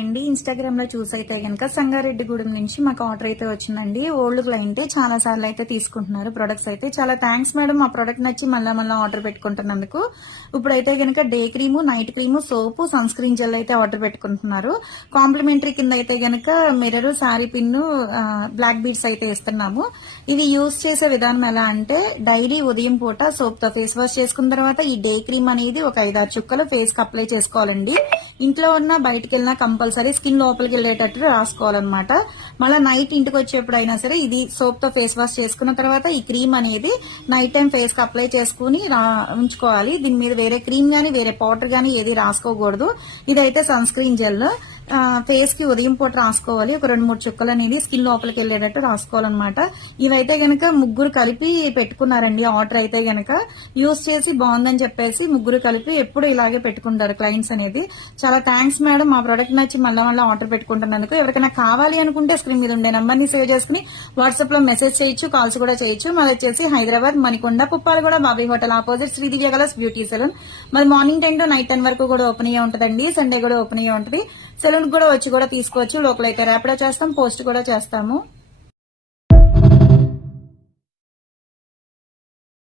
అండి ఇన్స్టాగ్రామ్ లో చూసైతే కనుక సంగారెడ్డిగూడెం నుంచి మాకు ఆర్డర్ అయితే వచ్చిందండి. ఓల్డ్ క్లయింట్ చాలా సార్లు అయితే తీసుకుంటున్నారు ప్రొడక్ట్స్ అయితే. చాలా థ్యాంక్స్ మేడం, మా ప్రొడక్ట్ నచ్చి మళ్ళా ఆర్డర్ పెట్టుకుంటున్నందుకు. ఇప్పుడైతే కనుక day cream, night cream, soap, sun screen gel అయితే ఆర్డర్ పెట్టుకుంటున్నారు. కాంప్లిమెంటరీ కింద అయితే కనుక mirror, sari pin, black beads అయితే ఇస్తున్నాము. ఇది యూజ్ చేసే విధానం ఎలా అంటే, డైలీ ఉదయం పూట సోప్ తో ఫేస్ వాష్ చేసుకున్న తర్వాత ఈ డే క్రీమ్ అనేది ఒక 5-6 చుక్కలు ఫేస్ కి అప్లై చేసుకోవాలండి. ఇంట్లో ఉన్న బయటకు వెళ్ళినా కంపల్సరీ స్కిన్ లోపలికి వెళ్ళేటట్టు రాసుకోవాలన్నమాట. మళ్ళీ నైట్ ఇంటికి వచ్చేప్పుడైనా సరే ఇది సోప్ తో ఫేస్ వాష్ చేసుకున్న తర్వాత ఈ క్రీమ్ అనేది నైట్ టైం ఫేస్ కి అప్లై చేసుకుని ఉంచుకోవాలి. దీని మీద వేరే క్రీమ్ గానీ వేరే పౌడర్ గానీ ఏది రాసుకోకూడదు. ఇదైతే సన్ స్క్రీన్ జెల్ ఫేస్ కి ఉదయం పూట రాసుకోవాలి. ఒక 2-3 చుక్కలు అనేది స్కిన్ లోపలికి వెళ్ళేటట్టు రాసుకోవాలన్నమాట. ఇవైతే గనక ముగ్గురు కలిపి పెట్టుకున్నారండి ఆర్డర్. అయితే గనక యూజ్ చేసి బాగుందని చెప్పేసి ముగ్గురు కలిపి ఎప్పుడు ఇలాగే పెట్టుకుంటారు క్లయింట్స్ అనేది. చాలా థ్యాంక్స్ మేడం, మా ప్రొడక్ట్ నచ్చి మళ్ళా ఆర్డర్ పెట్టుకుంటున్నందుకు. ఎవరికైనా కావాలి అనుకుంటే స్క్రీన్ మీద ఉండే నంబర్ ని సేవ్ చేసుకుని వాట్సాప్ లో మెసేజ్ చేయొచ్చు, కాల్స్ కూడా చేయొచ్చు. మాది వచ్చేసి Hyderabad Manikonda Puppalaguda Bobby hotel opposite Sridivya colours beauty salon. మరి మార్నింగ్ 10 to నైట్ 10 వరకు కూడా ఓపెన్ అయ్యే ఉంటుందండి. సండే కూడా ఓపెన్ అయ్యే ఉంటుంది. సెలూన్ కూడా వచ్చి కూడా తీసుకోవచ్చు. లోపల అయితే ర్యాపిడో చేస్తాం, పోస్ట్ కూడా చేస్తాము.